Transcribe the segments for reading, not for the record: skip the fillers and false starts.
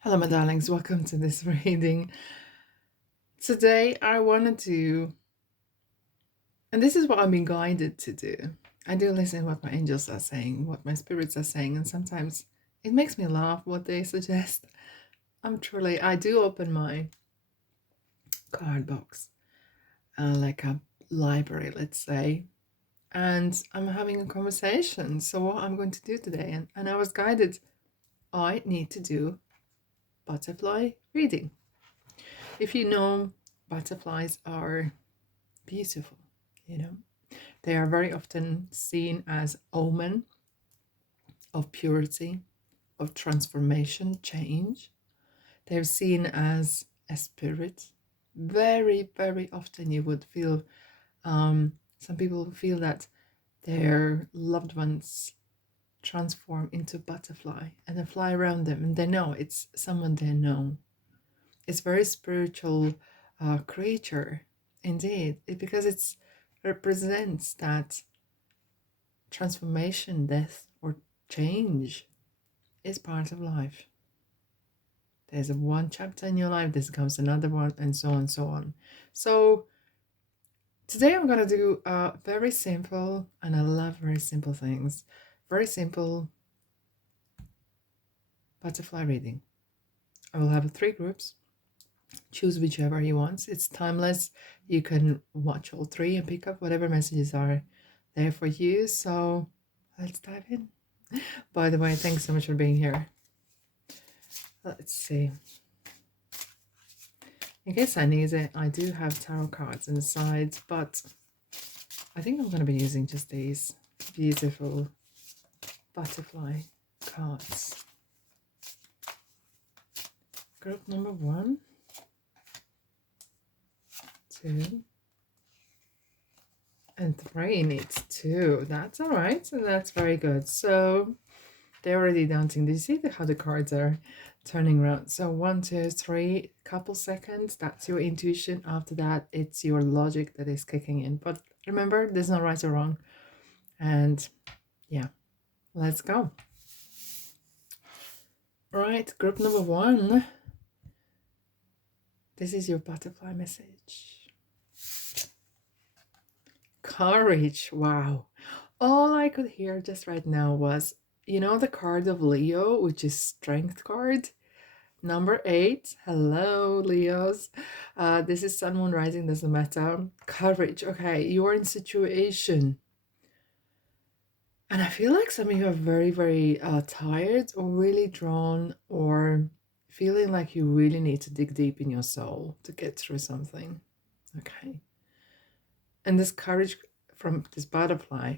Hello, my darlings. Welcome to this reading. Today, I want to do, and this is what I've been guided to do. I do listen what my angels are saying, what my spirits are saying, and sometimes it makes me laugh what they suggest. I do open my card box, like a library, let's say, and I'm having a conversation. So, what I'm going to do today, and I was guided, I need to do butterfly reading. If you know, butterflies are beautiful, you know. They are very often seen as omen of purity, of transformation, change. They're seen as a spirit. Very, very often you would feel, some people feel that their loved ones transform into butterfly and they fly around them and they know it's someone they know. It's very spiritual creature indeed, because it's represents that transformation, death, or change is part of life. There's one chapter in your life, this comes another one, and so on and so on. So today I'm going to do very simple, and I love very simple things, very simple butterfly reading. I will have 3 groups. Choose whichever you want. It's timeless. You can watch all 3 and pick up whatever messages are there for you. So let's dive in. By the way, thanks so much for being here. Let's see. In case I need it, I do have tarot cards inside, but I think I'm going to be using just these beautiful butterfly cards. Group number 1, 2, and 3 needs 2. That's all right, and that's very good. So they're already dancing. Do you see how the cards are turning around? So 1, 2, 3, couple seconds. That's your intuition. After that, it's your logic that is kicking in. But remember, there's no right or wrong. And yeah, let's go. Right, group number 1. This is your butterfly message. Courage. Wow. All I could hear just right now was, you know, the card of Leo, which is strength card. Number 8. Hello, Leos. This is Sun, Moon, Rising, doesn't matter. Courage. Okay, you are in situation. And I feel like some of you are very, very tired or really drawn or feeling like you really need to dig deep in your soul to get through something. Okay. And this courage from this butterfly,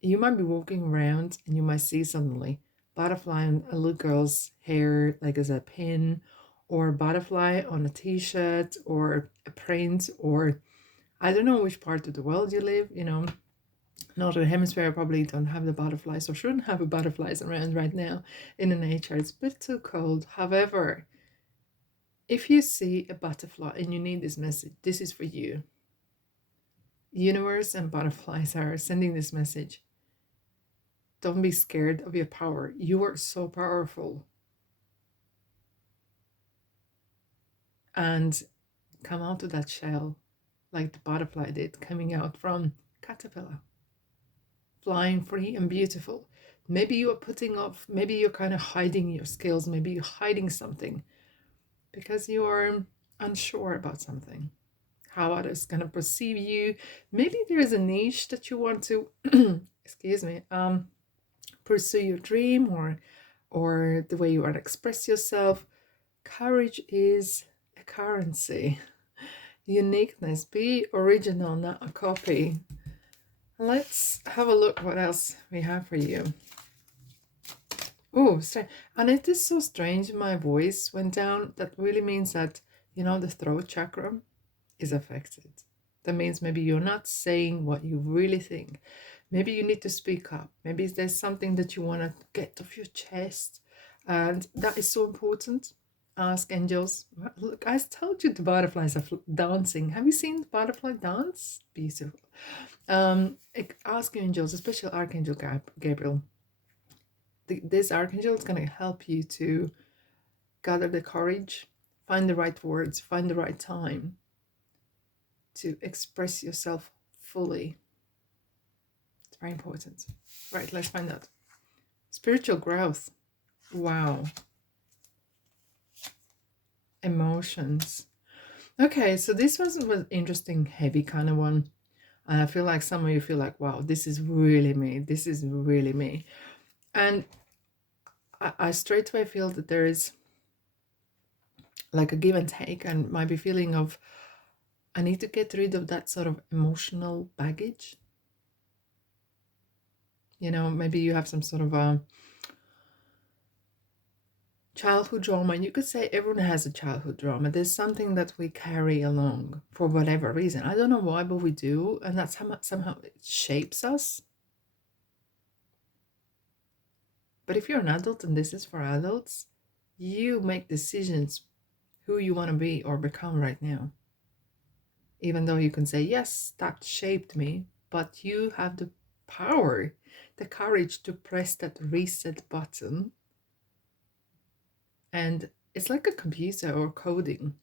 you might be walking around and you might see suddenly butterfly on a little girl's hair, like as a pin, or a butterfly on a t-shirt, or a print, or I don't know which part of the world you live, you know. Northern hemisphere probably don't have the butterflies or shouldn't have the butterflies around right now in the nature. It's a bit too cold. However, if you see a butterfly and you need this message, this is for you. Universe and butterflies are sending this message. Don't be scared of your power. You are so powerful. And come out of that shell like the butterfly did, coming out from caterpillar. Flying free and beautiful. Maybe you are putting off, maybe you're kind of hiding your skills, maybe you're hiding something because you are unsure about something, how others going to perceive you. Maybe there is a niche that you want to, excuse me, pursue your dream or the way you want to express yourself. Courage is a currency. Uniqueness, be original, not a copy. Let's have a look what else we have for you. Oh, and it is so strange. My voice went down. That really means that, you know, the throat chakra is affected. That means maybe you're not saying what you really think. Maybe you need to speak up. Maybe there's something that you want to get off your chest. And that is so important. Ask angels. Look, I told you the butterflies are dancing. Have you seen the butterfly dance? Beautiful. Ask angels, especially Archangel Gabriel. This archangel is going to help you to gather the courage, find the right words, find the right time to express yourself fully. It's very important. Right, let's find out. Spiritual growth. Wow. Emotions. Okay, so this was an interesting, heavy kind of one. And I feel like some of you feel like, wow, this is really me. This is really me. And I straight away feel that there is like a give and take, and might be feeling of, I need to get rid of that sort of emotional baggage. You know, maybe you have some sort of a childhood drama, and you could say everyone has a childhood drama. There's something that we carry along for whatever reason. I don't know why, but we do, and that's how somehow it shapes us. But if you're an adult, and this is for adults, you make decisions who you want to be or become right now. Even though you can say, yes, that shaped me, but you have the power, the courage to press that reset button. And it's like a computer or coding.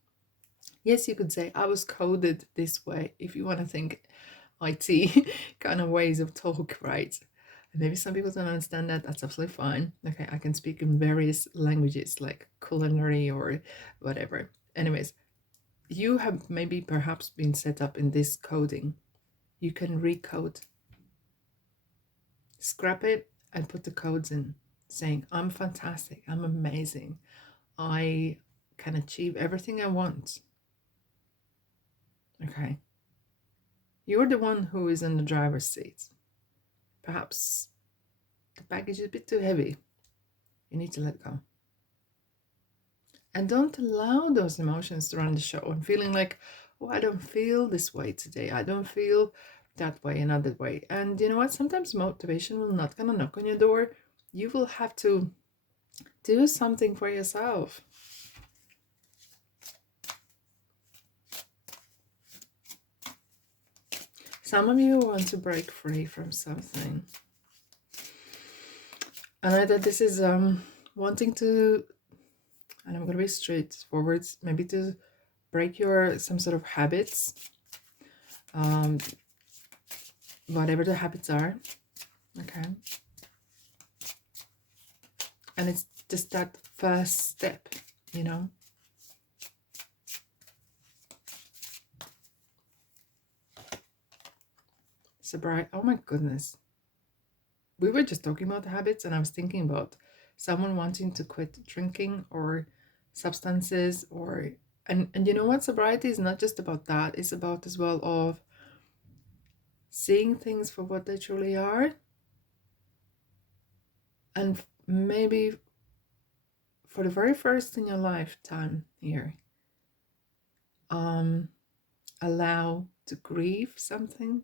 Yes, you could say, I was coded this way, if you want to think IT kind of ways of talk, right? And maybe some people don't understand that. That's absolutely fine. Okay, I can speak in various languages like culinary or whatever. Anyways, you have maybe perhaps been set up in this coding. You can recode, scrap it, and put the codes in, saying, I'm fantastic, I'm amazing, I can achieve everything I want. Okay. You're the one who is in the driver's seat. Perhaps the baggage is a bit too heavy. You need to let go. And don't allow those emotions to run the show and feeling like, oh, I don't feel this way today. I don't feel that way another way. And you know what? Sometimes motivation will not gonna knock on your door. You will have to do something for yourself. Some of you want to break free from something. And I thought this is wanting to, and I'm going to be straightforward, maybe to break your some sort of habits, whatever the habits are. Okay. And it's just that first step, you know. Sobriety. Oh my goodness. We were just talking about habits, and I was thinking about someone wanting to quit drinking or substances, or and you know what, sobriety is not just about that. It's about as well of seeing things for what they truly are, and maybe for the very first in your lifetime here, allow to grieve something,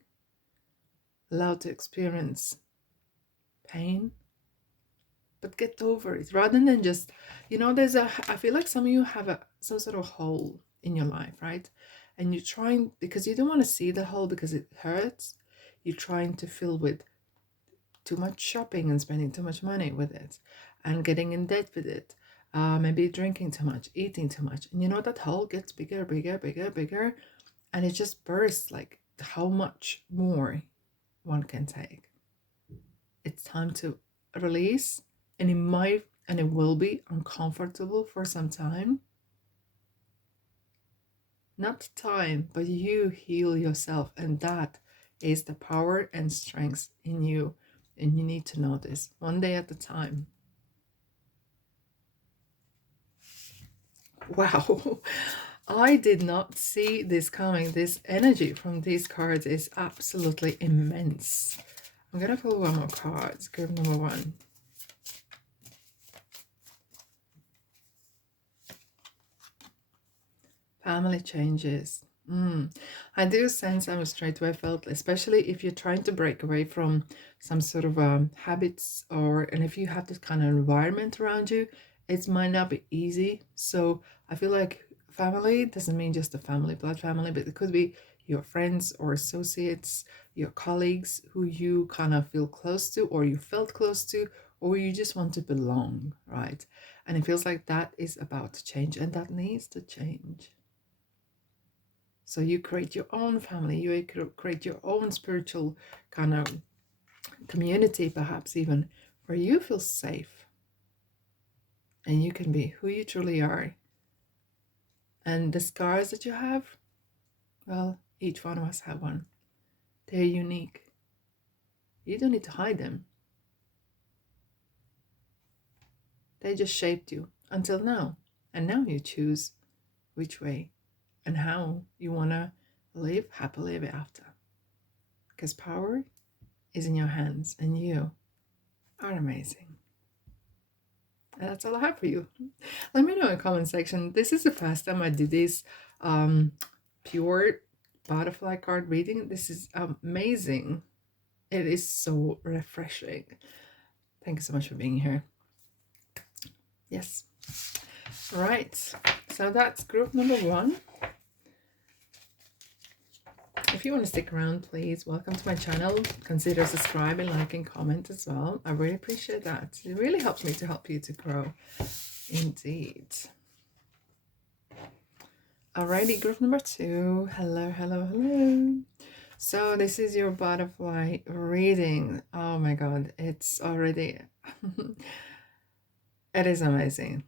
allow to experience pain, but get over it, rather than just, you know, I feel like some of you have some sort of hole in your life, right? And you're trying, because you don't want to see the hole because it hurts, you're trying to fill with too much shopping and spending too much money with it and getting in debt with it, maybe drinking too much, eating too much, and you know that hole gets bigger, bigger, and it just bursts. Like, how much more one can take? It's time to release, and it will be uncomfortable for some time. Not time, but you heal yourself, and that is the power and strength in you, and you need to know this one day at a time. Wow. I did not see this coming. This energy from these cards is absolutely immense. I'm gonna pull one more card. Group number one. Family changes. I do sense, I'm straight away felt, especially if you're trying to break away from some sort of habits, and if you have this kind of environment around you, it might not be easy. So I feel like family doesn't mean just a family, blood family, but it could be your friends or associates, your colleagues who you kind of feel close to, or you felt close to, or you just want to belong, right? And it feels like that is about to change, and that needs to change. So you create your own family, you create your own spiritual kind of community, perhaps even, where you feel safe and you can be who you truly are. And the scars that you have, well, each one of us have one. They're unique. You don't need to hide them. They just shaped you until now. And now you choose which way and how you want to live happily ever after. Because power is in your hands and you are amazing. And that's all I have for you. Let me know in the comment section. This is the first time I did this pure butterfly card reading. This is amazing. It is so refreshing. Thank you so much for being here. Yes. Right. So that's group number 1. If you want to stick around, please, welcome to my channel. Consider subscribing, liking, comment as well. I really appreciate that. It really helps me to help you to grow. Indeed. Alrighty, group number 2. Hello, hello, hello. So this is your butterfly reading. Oh my god, it's already it is amazing.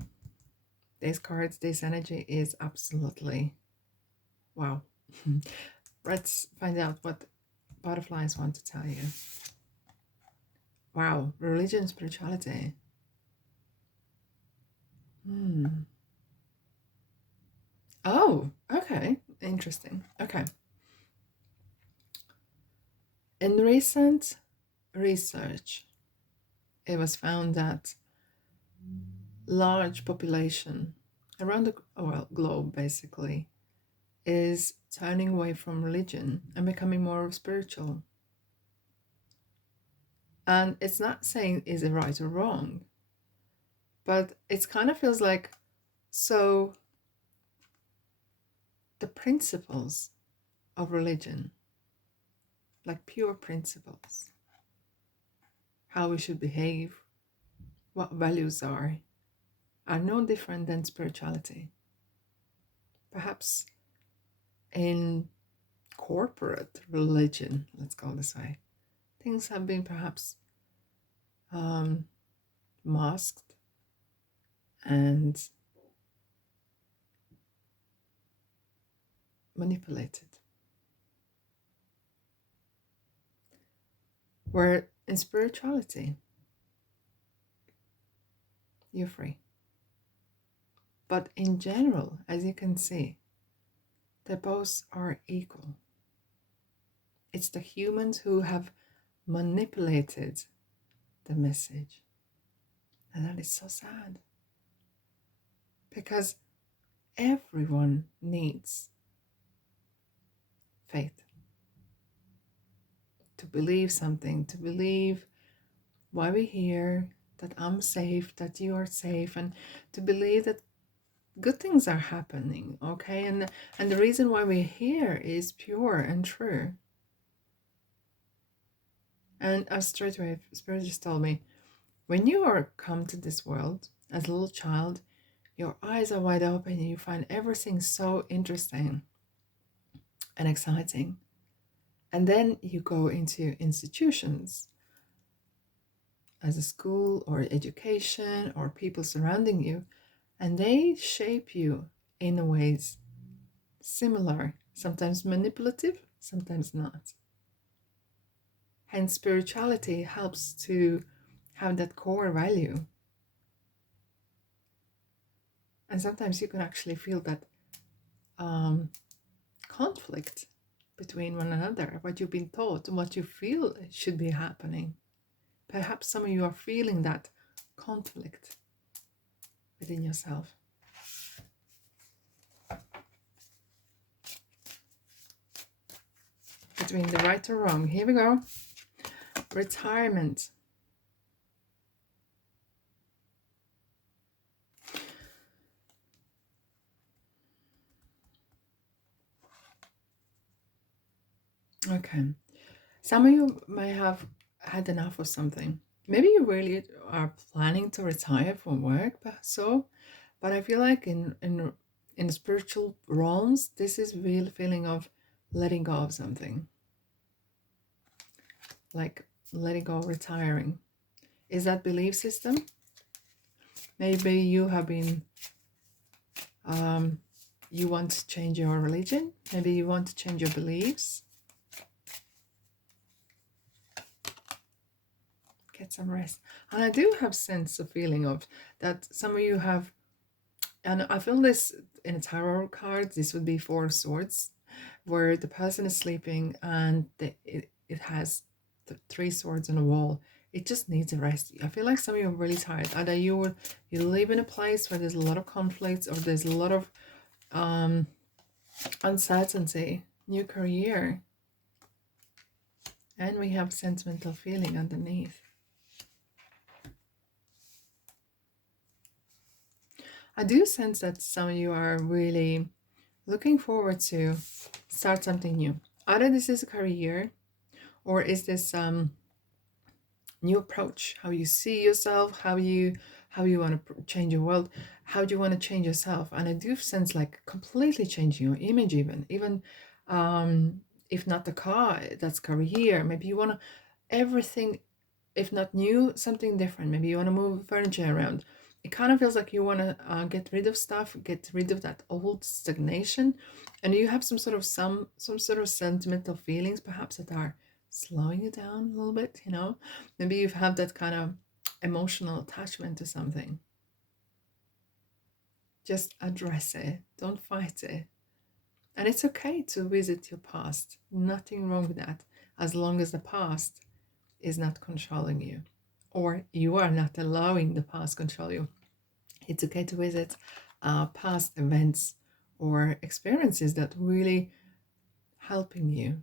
These cards, this energy is absolutely wow. Let's find out what butterflies want to tell you. Wow, religion, spirituality. Oh, okay, interesting. Okay. In recent research, it was found that large population around the globe basically is turning away from religion and becoming more spiritual. And it's not saying is it right or wrong, but it kind of feels like, so the principles of religion, like pure principles, how we should behave, what values are no different than spirituality. Perhaps in corporate religion, let's call it this way, things have been perhaps masked and manipulated. Where in spirituality, you're free. But in general, as you can see, they both are equal. It's the humans who have manipulated the message. And that is so sad. Because everyone needs faith. To believe something, to believe why we're here, that I'm safe, that you are safe, and to believe that good things are happening, okay? And the reason why we're here is pure and true. And straight away, Spirit just told me, when you are come to this world as a little child, your eyes are wide open and you find everything so interesting and exciting. And then you go into institutions as a school or education or people surrounding you, and they shape you in ways similar, sometimes manipulative, sometimes not. Hence, spirituality helps to have that core value. And sometimes you can actually feel that conflict between one another, what you've been taught and what you feel should be happening. Perhaps some of you are feeling that conflict within yourself. Between the right or wrong. Here we go. Retirement. Okay. Some of you may have had enough of something. maybe you really are planning to retire from work, but I feel like in spiritual realms, this is real feeling of letting go of something, like letting go, retiring. Is that belief system? Maybe you have been, you want to change your religion. Maybe you want to change your beliefs. Get some rest. And I do have sense of feeling of that some of you have, and I feel this in a tarot card, this would be Four of Swords, where the person is sleeping and it has the three swords on the wall. It just needs a rest. I feel like some of you are really tired. Either you live in a place where there's a lot of conflicts, or there's a lot of uncertainty, new career, and we have sentimental feeling underneath. I do sense that some of you are really looking forward to start something new. Either this is a career, or is this new approach, how you see yourself, how you want to change your world, how do you want to change yourself. And I do sense like completely changing your image, even if not the car, that's career. Maybe you want to everything, if not new, something different. Maybe you want to move furniture around. It kind of feels like you want to get rid of stuff, get rid of that old stagnation, and you have some sort of sentimental feelings perhaps that are slowing you down a little bit, you know. Maybe you have that kind of emotional attachment to something. Just address it, don't fight it. And it's okay to visit your past, nothing wrong with that, as long as the past is not controlling you, or you are not allowing the past control you. It's okay to visit past events or experiences that really helping you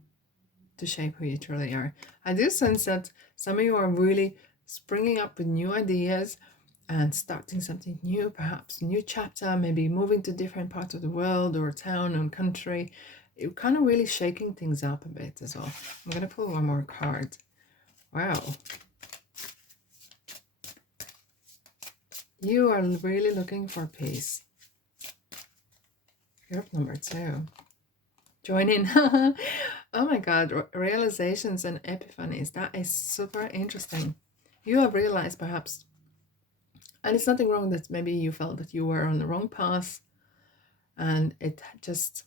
to shape who you truly are. I do sense that some of you are really springing up with new ideas and starting something new, perhaps a new chapter, maybe moving to different parts of the world or town and country. You're kind of really shaking things up a bit as well. I'm going to pull one more card. Wow. You are really looking for peace. Group number 2. Join in. Oh my God, realizations and epiphanies. That is super interesting. You have realized perhaps, and it's nothing wrong that maybe you felt that you were on the wrong path and it just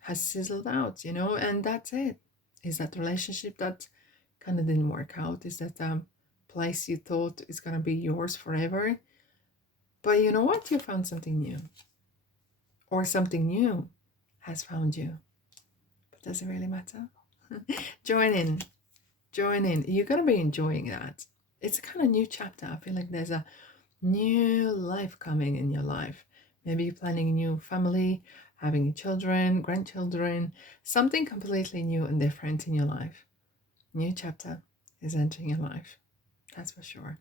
has sizzled out, you know, and that's it. Is that relationship that kind of didn't work out? Is that place you thought is going to be yours forever? But you know what? You found something new. Or something new has found you. But does it really matter? Join in. Join in. You're going to be enjoying that. It's a kind of new chapter. I feel like there's a new life coming in your life. Maybe you're planning a new family, having children, grandchildren, something completely new and different in your life. New chapter is entering your life. That's for sure.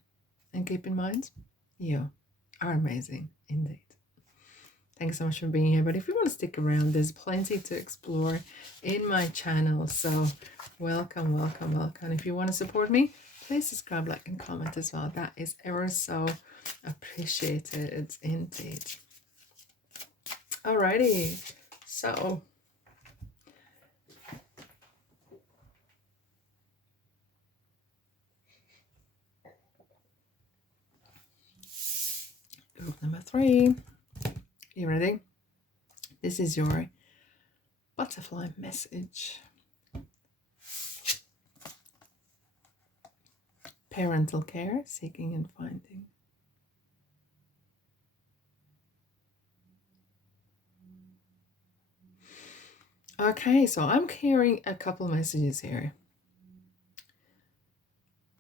And keep in mind, you are amazing indeed. Thanks so much for being here. But if you want to stick around, there's plenty to explore in my channel. So welcome, welcome, welcome. If you want to support me, please subscribe, like, and comment as well. That is ever so appreciated indeed. Alrighty. So group number 3. You ready? This is your butterfly message. Parental care, seeking and finding. Okay, so I'm hearing a couple messages here.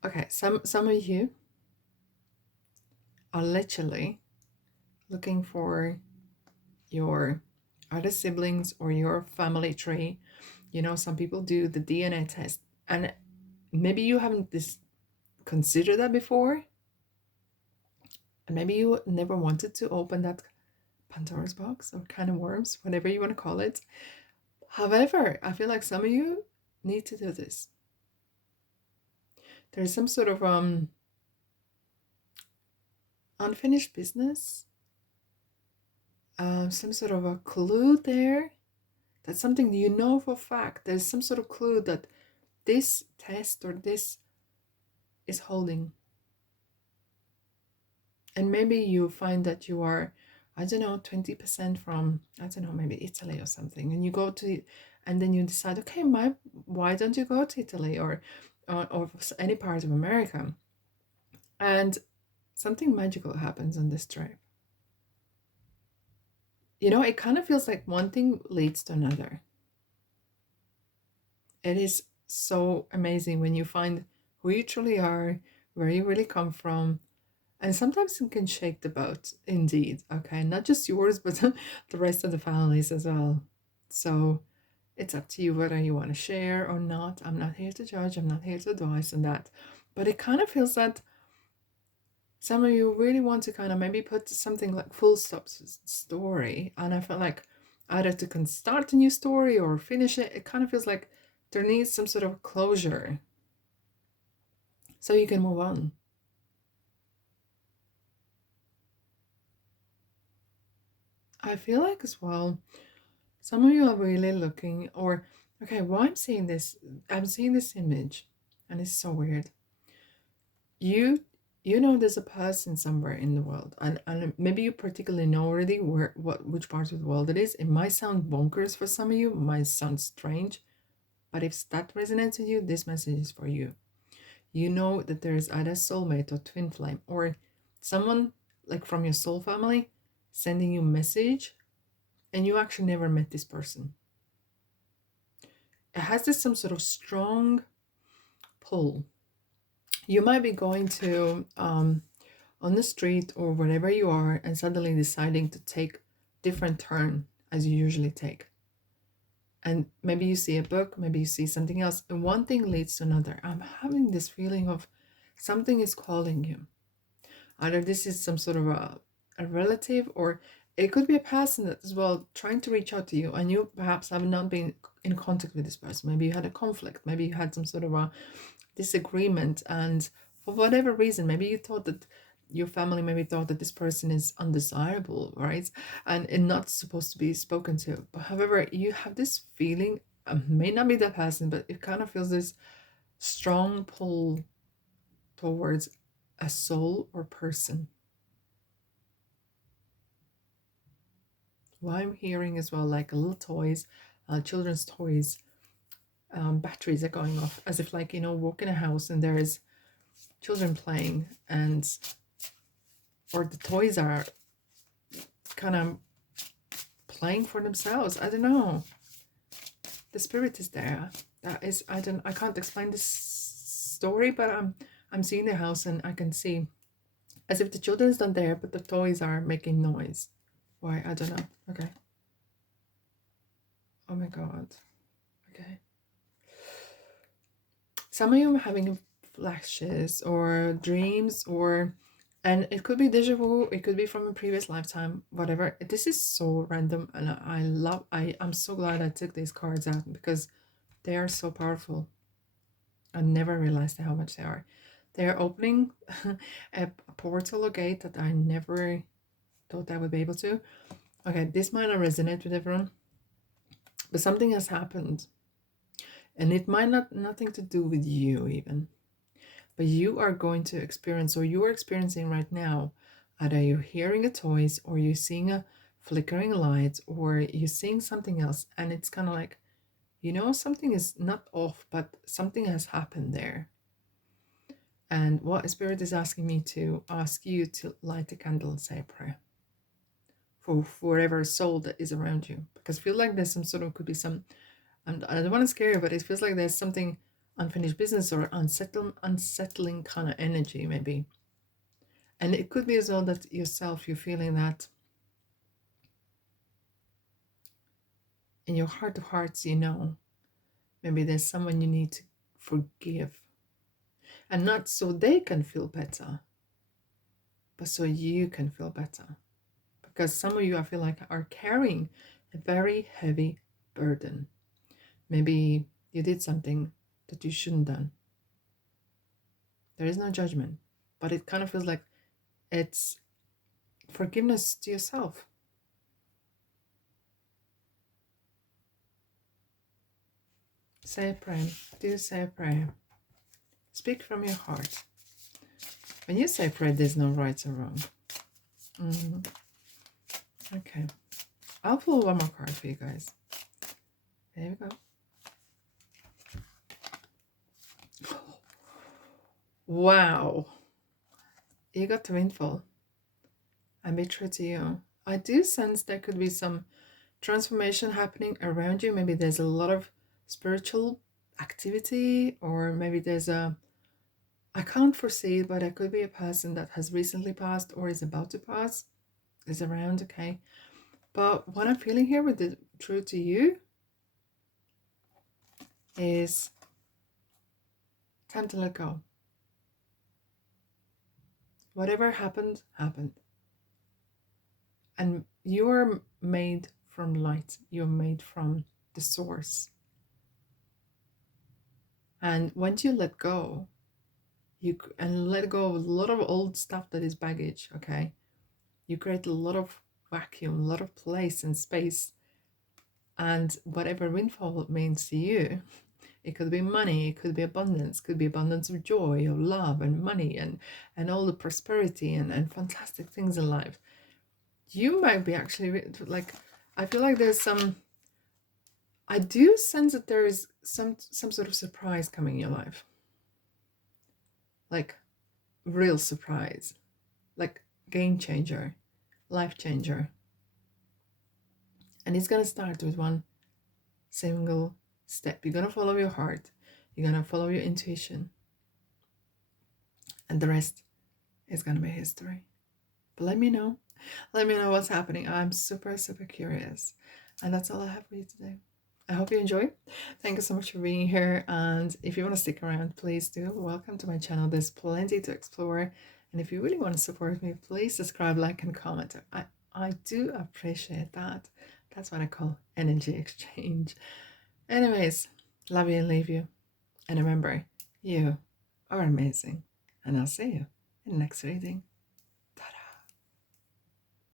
Okay, some of you are literally looking for your other siblings or your family tree. You know, some people do the DNA test, and maybe you haven't considered that before, and maybe you never wanted to open that Pandora's box or can of worms, whatever you want to call it. However, I feel like some of you need to do this. There's some sort of unfinished business, some sort of a clue there. That's something you know for a fact. There's some sort of clue that this test or this is holding. And maybe you find that you are, I don't know, 20% from, I don't know, maybe Italy or something. And you go to, and then you decide, okay, why don't you go to Italy or any part of America? And something magical happens on this trip. You know, it kind of feels like one thing leads to another. It is so amazing when you find who you truly are, where you really come from. And sometimes it can shake the boat, indeed. Okay, not just yours, but the rest of the families as well. So it's up to you whether you want to share or not. I'm not here to judge, I'm not here to advise on that. But it kind of feels that some of you really want to kind of maybe put something like full stop story. And I felt like either to start a new story or finish it, it kind of feels like there needs some sort of closure so you can move on. I feel like as well, some of you are really looking, or okay, why I'm seeing this image, and it's so weird. You know there's a person somewhere in the world, and maybe you particularly know already which part of the world it is. It might sound bonkers for some of you, it might sound strange, but if that resonates with you, this message is for you. You know that there is either soulmate or twin flame, or someone like from your soul family sending you a message, and you actually never met this person. It has this some sort of strong pull. You might be going to on the street or wherever you are and suddenly deciding to take different turn as you usually take. And maybe you see a book, maybe you see something else, and one thing leads to another. I'm having this feeling of something is calling you. Either this is some sort of a relative, or it could be a person that as well trying to reach out to you, and you perhaps have not been in contact with this person. Maybe you had a conflict, maybe you had some sort of a disagreement, and for whatever reason, maybe you thought that your family maybe thought that this person is undesirable, right? And not supposed to be spoken to. But however, you have this feeling, may not be that person, but it kind of feels this strong pull towards a soul or person. What I'm hearing as well, like little toys, children's toys, batteries are going off, as if like, you know, walk in a house and there is children playing, and or the toys are kind of playing for themselves. I don't know. The spirit is there. That is, I can't explain this story, but I'm seeing the house and I can see as if the children's not there, but the toys are making noise. Why? I don't know. Okay. Oh my god. Okay. Some of you are having flashes or dreams, or and it could be deja vu, it could be from a previous lifetime, whatever. This is so random, and I'm so glad I took these cards out because they are so powerful. I never realized how much they are. They are opening a portal or gate that I never thought I would be able to. Okay, this might not resonate with everyone, but something has happened, and it might not nothing to do with you even. But you are going to experience, or you are experiencing right now, either you're hearing a toys, or you're seeing a flickering light, or you're seeing something else, and it's kind of like, you know, something is not off, but something has happened there. And what Spirit is asking me to ask you to light a candle and say a prayer for whatever soul that is around you, because I feel like there's some sort of could be some, and I don't want to scare you, but it feels like there's something unfinished business or unsettling kind of energy maybe. And it could be as well that yourself, you're feeling that in your heart of hearts, you know, maybe there's someone you need to forgive. And not so they can feel better, but so you can feel better. Because some of you, I feel like, are carrying a very heavy burden. Maybe you did something that you shouldn't have done. There is no judgment, but it kind of feels like it's forgiveness to yourself. Say a prayer. Do say a prayer. Speak from your heart. When you say prayer, there's no right or wrong. Okay. I'll pull one more card for you guys. There we go. Wow. You got the windfall. And be true to you. I do sense there could be some transformation happening around you. Maybe there's a lot of spiritual activity, or maybe there's I can't foresee it, but it could be a person that has recently passed or is about to pass, is around, okay? But what I'm feeling here with the true to you is time to let go. Whatever happened, happened. And you are made from light. You're made from the source. And once you let go, and let go of a lot of old stuff that is baggage, okay? You create a lot of vacuum, a lot of place and space. And whatever windfall means to you, it could be money, it could be abundance, could be abundance of joy, of love and money and all the prosperity and fantastic things in life. You might be actually like, I feel like there's some, I do sense that there is some sort of surprise coming in your life. Like real surprise, like game changer, life changer. And it's going to start with one single step. You're going to follow your heart. You're going to follow your intuition. And the rest is going to be history. But let me know. Let me know what's happening. I'm super, super curious. And that's all I have for you today. I hope you enjoy. Thank you so much for being here. And if you want to stick around, please do. Welcome to my channel. There's plenty to explore. And if you really want to support me, please subscribe, like, and comment. I do appreciate that. That's what I call energy exchange. Anyways, love you and leave you. And remember, you are amazing. And I'll see you in the next reading.